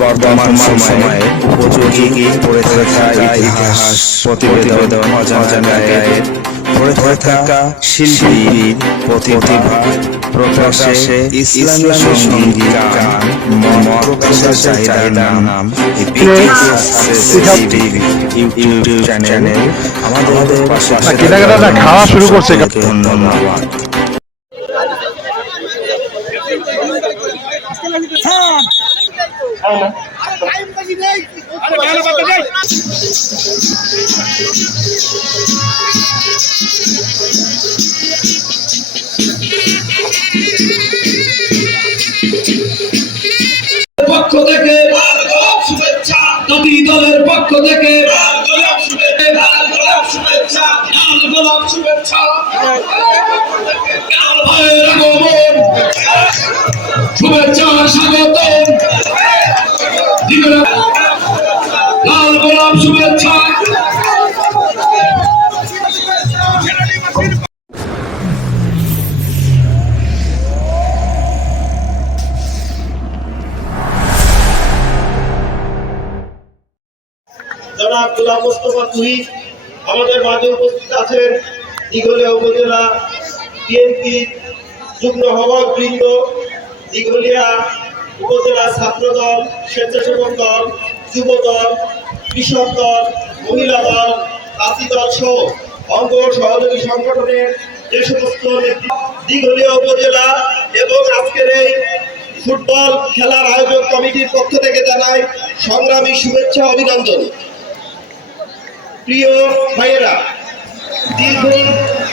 বর্তমান সময়ে উপযোগী পড়ে থাকা ইতিহাস প্রতিবেদন অজানা গায়ের পড়ে থাকা শিল্পী প্রতিভা প্রকাশে ইসলামী সংগীত গান নাম ইউটিউব চ্যানেল আমাদের পাশে খাওয়া শুরু করছে। ধন্যবাদ পক্ষ থেকে শুভেচ্ছা। দাবি দলের পক্ষ থেকে শুভেচ্ছা। শুভেচ্ছা। শুভেচ্ছা লাল গোলাপ শুভেচ্ছা। জনাব আমাদের মাঝে উপস্থিত আছেন দিঘলিয়া উপজেলা বিএনপি যুগ্ম আহ্বায়ক বৃন্দ, দিঘলিয়া উপজেলা ছাত্র দল স্বেচ্ছাসেবক দল, যুব দল, কৃষক দল, মহিলা দল তাঁতি দল সহ অঙ্গ সহযোগী সংগঠনের যে সমস্ত দিঘলিয়া উপজেলা এবং আজকের এই ফুটবল খেলার আয়োজক কমিটির পক্ষ থেকে জানাই সংগ্রামী শুভেচ্ছা, অভিনন্দন। প্রিয় ভাইয়েরা দীর্ঘ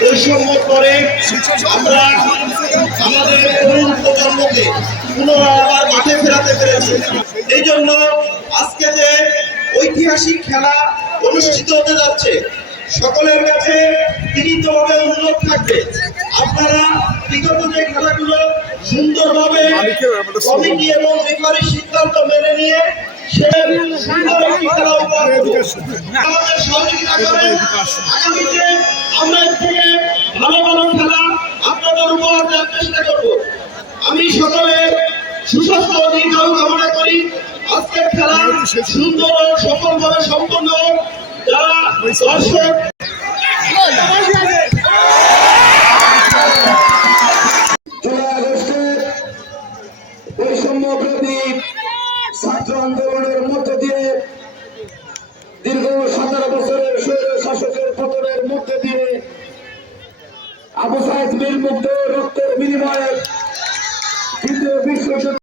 বৈষম্য পরে আমরা আমাদের পুনরায় মাঠে ফেরাতে পেরেছি। এই জন্য আজকে যে ঐতিহাসিক খেলা অনুষ্ঠিত হতে যাচ্ছে, সকলের কাছে বিনীতভাবে অনুরোধ থাকবে, আপনারা বিগত যে খেলাগুলো সুন্দরভাবে কমিটি এবং রেফারির সিদ্ধান্ত মেনে নিয়ে আগামীতে আমরা এর থেকে ভালো ভালো খেলা আপনাদের আজকের খেলা সুন্দর সফলভাবে সম্পন্ন আন্দোলনের দিয়ে সতেরো শাসকের পতনের মধ্যে দিয়ে আবু সাইদ বীর রক্তের বিনিময়ে দ্বিতীয়